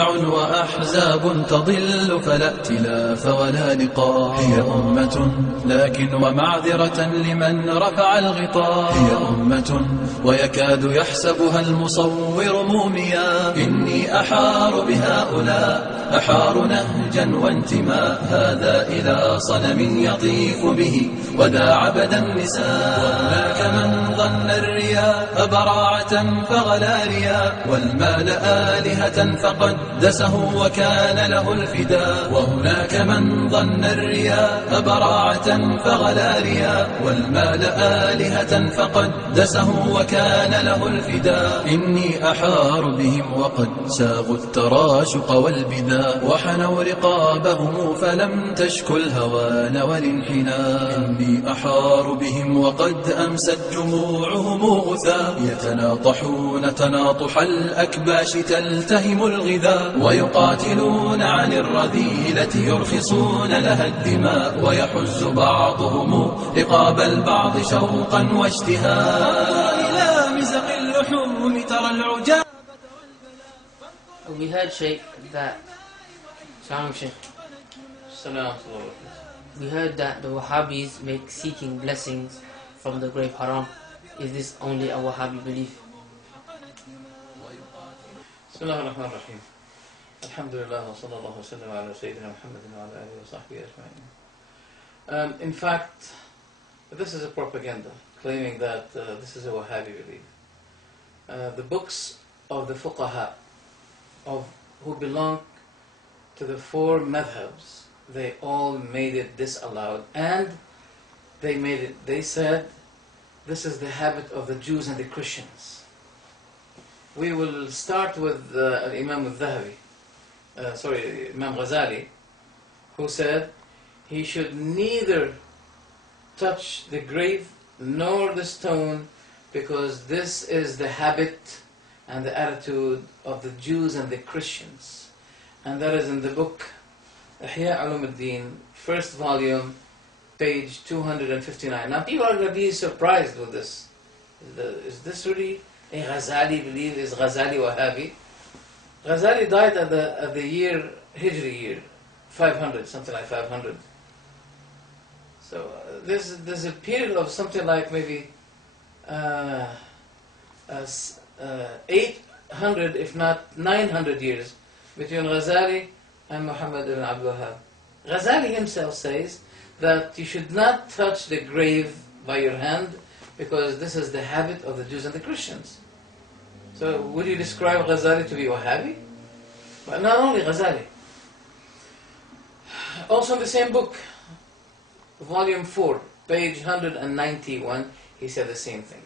وأحزاب تضل فلا ائتلاف ولا لقاء. هي أمة لكن ومعذرة لمن رفع الغطاء. هي أمة ويكاد يحسبها المصور موميا. إني أحار بهؤلاء أحار نهجا وانتماء. هذا إلى صنم يطيف به وذا عبد النساء. وهناك من ظن الرياء براعة فغلا رياء، والمال آلهة فقدسه وكان له الفداء. وهناك من ظن الرياء براعة فغلا رياء، والمال آلهة فقدسه وكان له الفداء. إني أحار بهم وقد ساغوا التراشق والبذاء، وحنوا رقابهم فلم تشكو الهوان والانحناء. إني أحار بهم وقد أمست جموعهم غثاء، يتناطحون تناطح الأكباش تلتهم الغذاء. ويقاتلون عن الرذيلة يرخصون لها الدماء، ويحز بعضهم رقاب البعض شوقا واشتهاء. إلى مزق اللحوم ترى العجاب. We heard, Sheikh, that we heard that the Wahhabis make seeking blessings from the grave haram. Is this only a Wahhabi belief? Bismillah ar-Rahman ar-Rahim. Alhamdulillah wa sallallahu wa sallam ala Sayyidina Muhammadin wa ala alihi wa sahbihi ajma'in. In fact, this is a propaganda claiming that this is a Wahhabi belief. The books of the fuqaha who belong to the four madhabs, they all made it disallowed, and they said this is the habit of the Jews and the Christians. We will start with Imam al-Dhahabi, Imam Ghazali, who said he should neither touch the grave nor the stone, because this is the habit and the attitude of the Jews and the Christians. And that is in the book Ihya Ulumuddin, first volume, page 259. Now people are going to be surprised with this. Is this really a Ghazali belief? Is Ghazali Wahhabi? Ghazali died at the year, Hijri year, 500, something like 500. So there's a period of something like maybe 800, if not 900 years between Ghazali and Muhammad ibn Abdul Wahhab. Ghazali himself says that you should not touch the grave by your hand, because this is the habit of the Jews and the Christians. So would you describe Ghazali to be Wahhabi? But not only Ghazali. Also in the same book, volume 4, page 191, he said the same thing.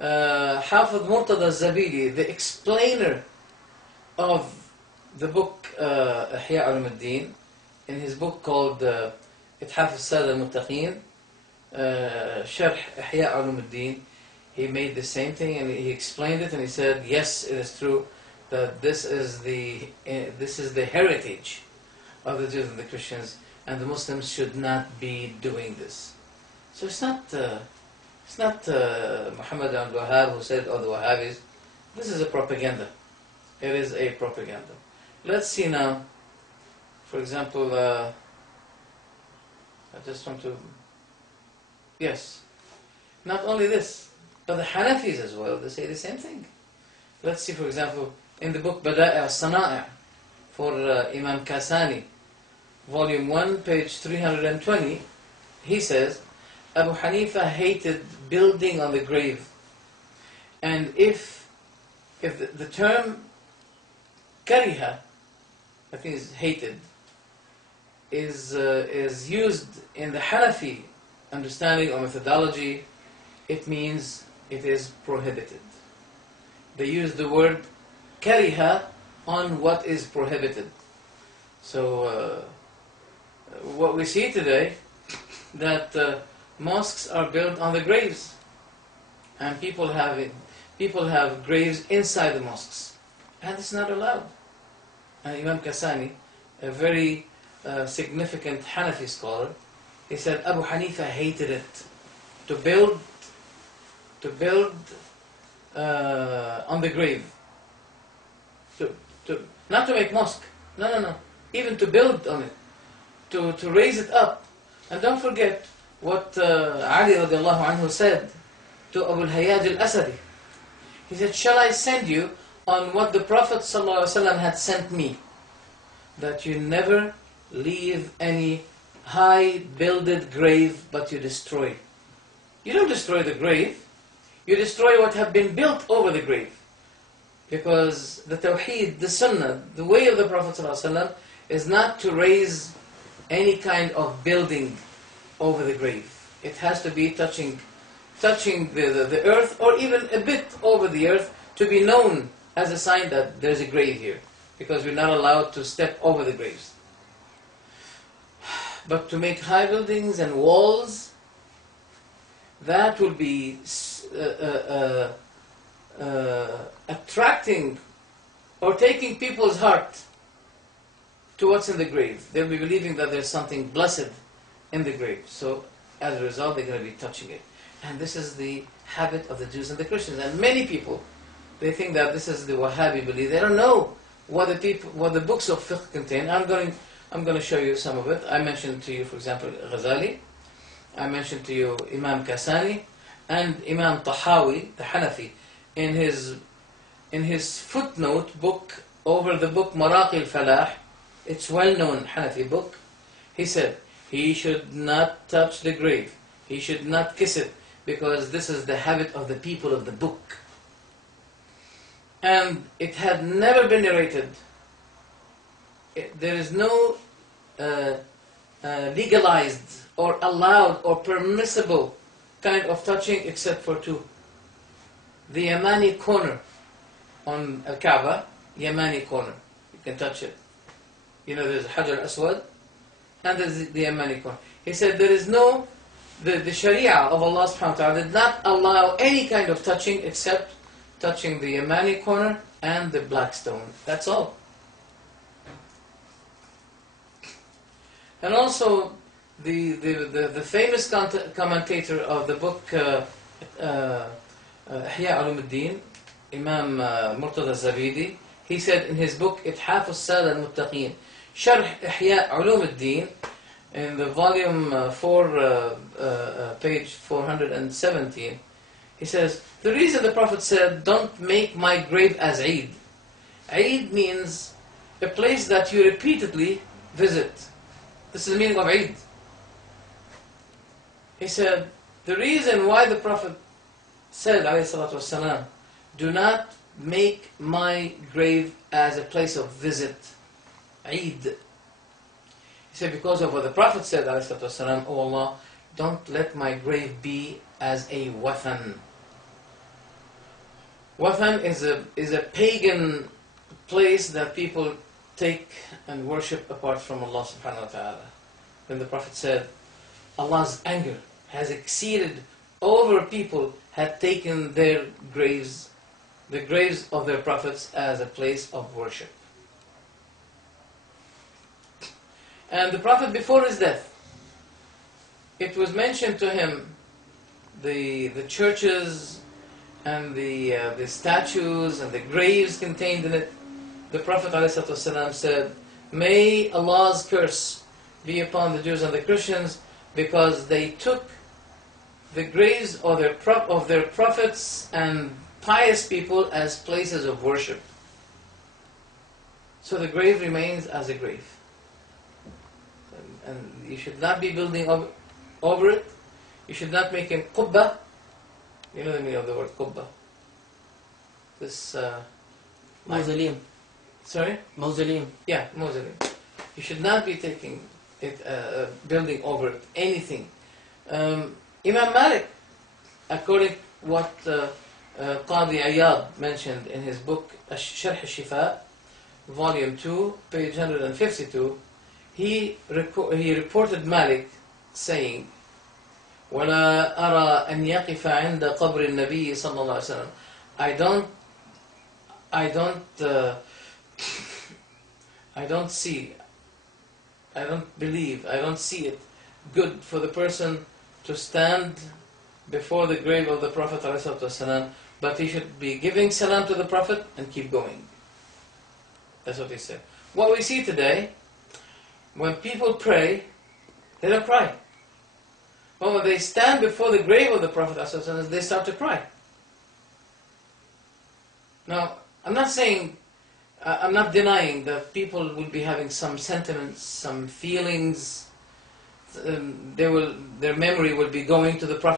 Hafid Murtada al-Zabidi, the explainer of the book Ihya Ulumuddin, in his book called Ithaf al-Sada al-Muttaqeen, Sharh Ihya Ulumuddin, he made the same thing, and he explained it, and he said, yes, it is true that this is the heritage of the Jews and the Christians, and the Muslims should not be doing this. So it's not Muhammad ibn Abdul Wahhab who said, oh, the Wahhabis. This is a propaganda. It is a propaganda. Let's see now, for example, I just want to, yes, not only this, but the Hanafis as well, they say the same thing. Let's see, for example, in the book Bada'i al-Sana'i' for Imam Kasani, volume 1, page 320, he says, Abu Hanifa hated building on the grave, and if the term kariha, I think is hated, is used in the Hanafi understanding or methodology, it means it is prohibited. They use the word kariha on what is prohibited. So what we see today, that mosques are built on the graves, and people have graves inside the mosques, and it's not allowed. And Imam Kasani, a very significant Hanafi scholar, he said Abu Hanifa hated it, to build on the grave, Not to make mosque. No, no, no. Even to build on it. To raise it up. And don't forget what Ali radiallahu anhu said to Abu al-Hayyaj al-Asadi. He said, shall I send you on what the Prophet ﷺ had sent me? That you never leave any high builded grave, but you destroy. You don't destroy the grave, you destroy what have been built over the grave. Because the Tawheed, the Sunnah, the way of the Prophet ﷺ is not to raise any kind of building over the grave. It has to be touching the earth, or even a bit over the earth, to be known as a sign that there's a grave here. Because we're not allowed to step over the graves. But to make high buildings and walls, that will be attracting or taking people's heart to what's in the grave. They'll be believing that there's something blessed in the grave. So as a result, they're going to be touching it. And this is the habit of the Jews and the Christians. And many people, they think that this is the Wahhabi belief. They don't know what the books of fiqh contain. I'm going to show you some of it. I mentioned to you, for example, Ghazali. I mentioned to you Imam Kasani and Imam Tahawi, the Hanafi, in his footnote book over the book Maraqi al-Falah. It's well-known Hanafi book. He said he should not touch the grave. He should not kiss it, because this is the habit of the people of the book. And it had never been narrated. There is no legalized or allowed or permissible kind of touching except for two. The Yamani corner on Al-Kaaba, Yamani corner. You can touch it. You know, there's Hajar al-Aswad and there's the Yamani corner. He said there is no, the Sharia of Allah subhanahu wa ta'ala did not allow any kind of touching except touching the Yamani corner and the black stone. That's all. And also the famous commentator of the book Ihya Ulumuddin, Imam Murtada Zabidi, he said in his book Ithaf al-Sada al-Muttaqeen, Sharh Ihya Ulumuddin, in the volume 4, page 417, he says, the reason the Prophet said, don't make my grave as Eid. Eid means a place that you repeatedly visit. This is the meaning of Eid. He said, the reason why the Prophet said, alayhi salatu wasalam, do not make my grave as a place of visit, Eid. He said, because of what the Prophet said, alayhi salatu wasalam, oh Allah, don't let my grave be as a wathan. Wathan is a pagan place that people take and worship apart from Allah subhanahu wa ta'ala. When the Prophet said, Allah's anger has exceeded over people had taken their graves, the graves of their prophets, as a place of worship. And the Prophet, before his death, it was mentioned to him, the churches and the statues and the graves contained in it. The Prophet ﷺ said, may Allah's curse be upon the Jews and the Christians, because they took the graves of their prophets and pious people as places of worship. So the grave remains as a grave. And you should not be building over it. You should not make a qubba. You know the meaning of the word qubba? This Mausoleum. Sorry? Mausoleum. Yeah, mausoleum. You should not be taking it, building over it, anything. Imam Malik, according to what Qadi Iyad mentioned in his book Sharh al-Shifa, volume 2, page 152, he reported Malik saying, وَلَا أَرَى أَنْ يَقِفَ عِنْدَ قَبْرِ النَّبِيِّ صلى الله عليه وسلم. I don't see it good for the person to stand before the grave of the Prophet ﷺ, but he should be giving salam to the Prophet and keep going. That's what he said. What we see today, when people pray, they don't cry. But when they stand before the grave of the Prophet ﷺ, they start to cry. Now, I'm not saying, I'm not denying that people will be having some sentiments, some feelings. Their memory will be going to the Prophet